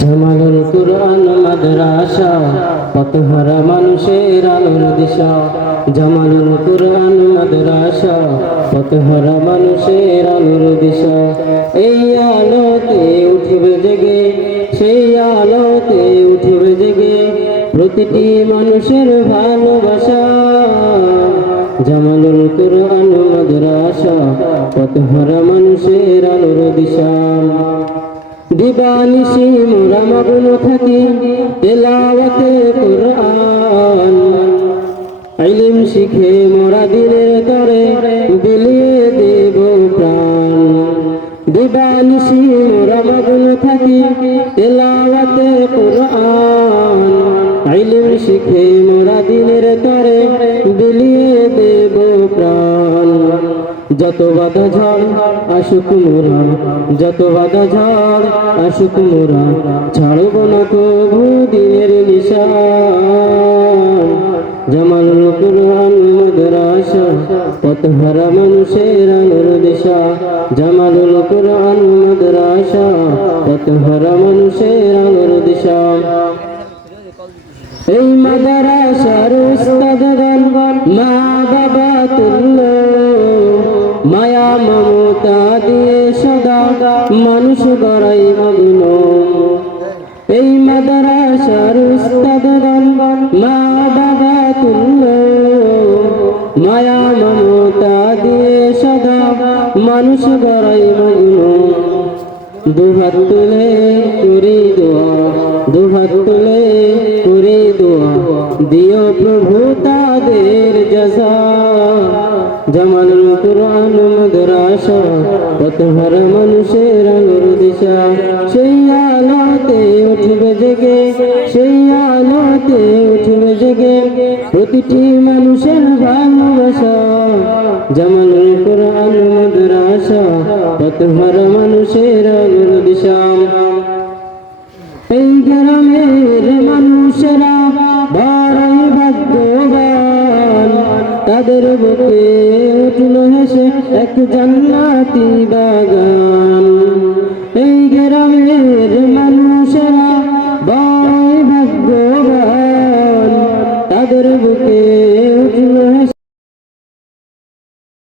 জামালুল কুরআন মাদ্রাসা পথহারা মানুষের আলোর দিশা। জামালুল কুরআন মাদ্রাসা পথহারা মানুষের আলোর দিশা। এই আলোতে উঠবে জেগে, সেই আলোতে উঠবে জেগে প্রতিটি মানুষের ভালোবাসা। জামালুল কুরআন মাদ্রাসা পথহারা মানুষের আলোর দিশা। দিবানিশি মোরা মগ্ন থাকি, তেলাওয়াতে কোরআন। ইলম শিখে মোরা দিনের তরে, বিলিয়ে দেব প্রাণ। দিবানিশি মোরা মগ্ন থাকি, তেলাওয়াতে কোরআন। যত বাধা ঝড় আসুক মোরা, যত বাধা ঝড় আসুক মোরা, ছাড়ব না তবু দিনের নিশান। জামাল কুরআন মাদ্রাসা পথহারা মানুষের আলোর দিশা। জামালুল কুরআন মাদ্রাসা পথহারা মানুষের আলোর দিশা। এই মাদ্রাসার মায়া, মমতা দিয়ে সদা মানুষ গড়াই মগ্ন। এই মাদ্রাসার মা বাবা তুল্য। মায়া, মমতা দিয়ে সদা মানুষ গড়াই মগ্ন। দুহাত তুলে দোয়া, দুহাত দিও প্রভু তাদের কুরআন মাদ্রাসা পথহার মানুষের আলোর দিশা। সেই আলোতে উঠবে জেগে, সেই আলোতে উঠবে জেগে প্রতিটি মানুষের ভালোবাসা। জামানুল মাদ্রাসা পথহার মানুষের তাদের বুকে উঠল হেসে এক জান্নাতি বাগান। এই গ্রামের মানুষেরা বাই ভাগ্যবান। তাদের বুকে